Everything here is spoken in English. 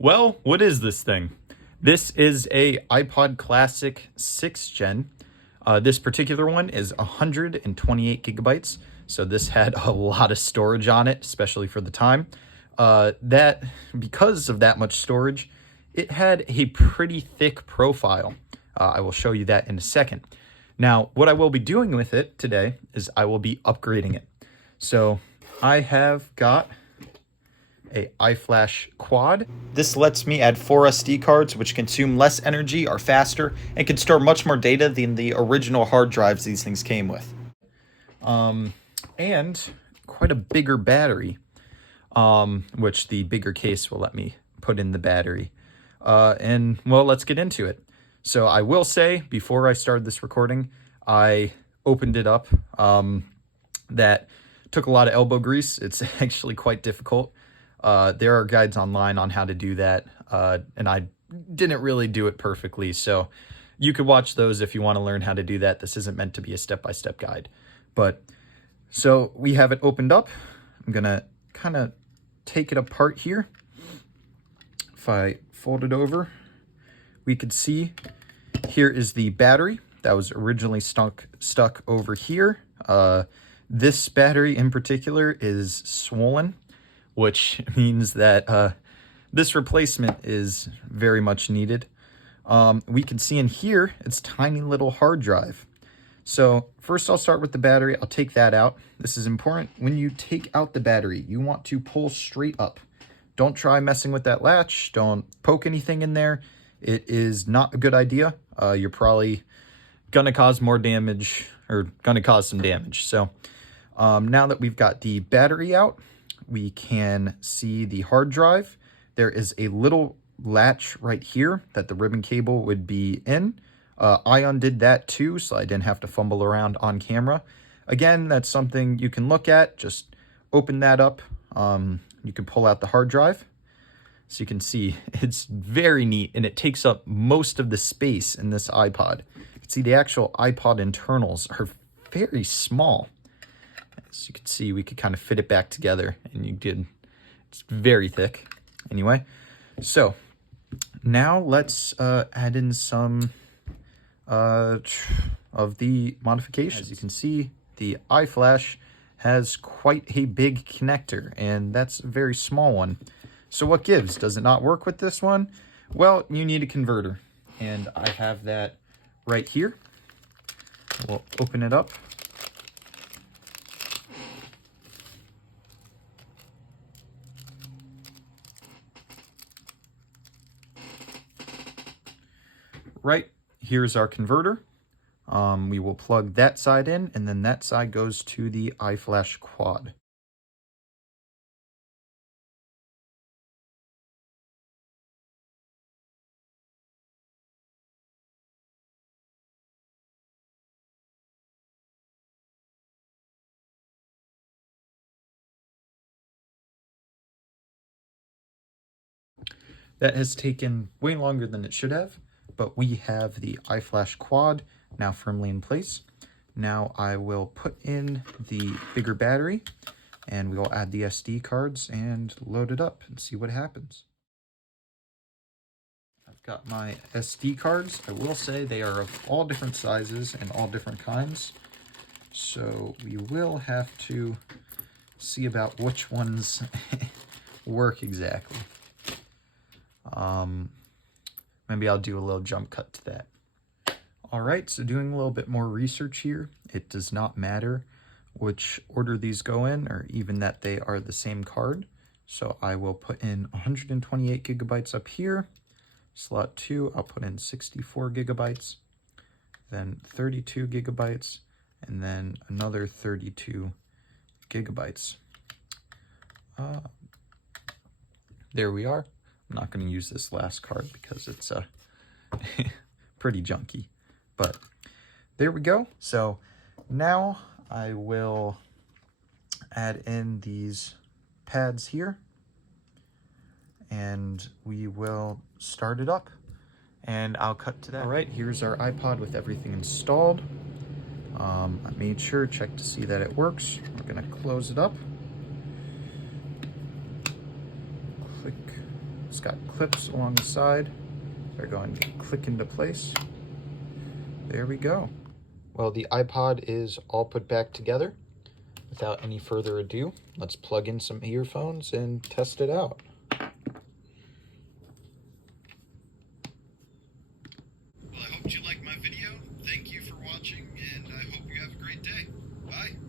Well, what is this thing? This is a iPod Classic 6th Gen. This particular one is 128 gigabytes, so this had a lot of storage on it, especially for the time. That because of that much storage, it had a pretty thick profile. I will show you that in a second. Now, what I will be doing with it today is I will be upgrading it. So I have got a iFlash Quad. This lets me add 4 SD cards, which consume less energy, are faster, and can store much more data than the original hard drives these things came with. And quite a bigger battery, which the bigger case will let me put in the battery. And well, let's get into it. So I will say, before I started this recording, I opened it up. That took a lot of elbow grease. It's actually quite difficult. There are guides online on how to do that, and I didn't really do it perfectly, so you could watch those if you want to learn how to do that. This isn't meant to be a step-by-step guide. But, so we have it opened up. I'm going to kind of take it apart here. If I fold it over, we could see here is the battery that was originally stuck over here. This battery in particular is swollen, which means that this replacement is very much needed. We can see in here, it's tiny little hard drive. So first I'll start with the battery. I'll take that out. This is important. When you take out the battery, you want to pull straight up. Don't try messing with that latch. Don't poke anything in there. It is not a good idea. You're probably gonna cause more damage, or gonna cause some damage. So now that we've got the battery out, we can see the hard drive. There is a little latch right here that the ribbon cable would be in. I undid that too, so I didn't have to fumble around on camera. Again, that's something you can look at. Just open that up. You can pull out the hard drive. So you can see it's very neat, and it takes up most of the space in this iPod. You can see the actual iPod internals are very small. As you can see, we could kind of fit it back together, and it's very thick. Anyway, so now let's add in some of the modifications. As you can see, the iFlash has quite a big connector, and that's a very small one. So what gives? Does it not work with this one? Well, you need a converter, and I have that right here. We'll open it up. Right, here's our converter. We will plug that side in, and then that side goes to the iFlash Quad. That has taken way longer than it should have, but we have the iFlash Quad now firmly in place. Now I will put in the bigger battery, and we'll add the SD cards and load it up and see what happens. I've got my SD cards. I will say they are of all different sizes and all different kinds, so we will have to see about which ones work exactly. Maybe I'll do a little jump cut to that. All right, so doing a little bit more research here, it does not matter which order these go in, or even that they are the same card. So I will put in 128 gigabytes up here. Slot 2, I'll put in 64 gigabytes, then 32 gigabytes, and then another 32 gigabytes. There we are. I'm not going to use this last card because it's pretty junky, but there we go. So now I will add in these pads here, and we will start it up, and I'll cut to that. All right, here's our iPod with everything installed. I made sure, check to see that it works. We're going to close it up. Click. It's got got clips along the side. They're going to click into place. There we go. Well, the iPod is all put back together. Without any further ado, let's plug in some earphones and test it out. Well, I hope you liked my video. Thank you for watching, and I hope you have a great day. Bye.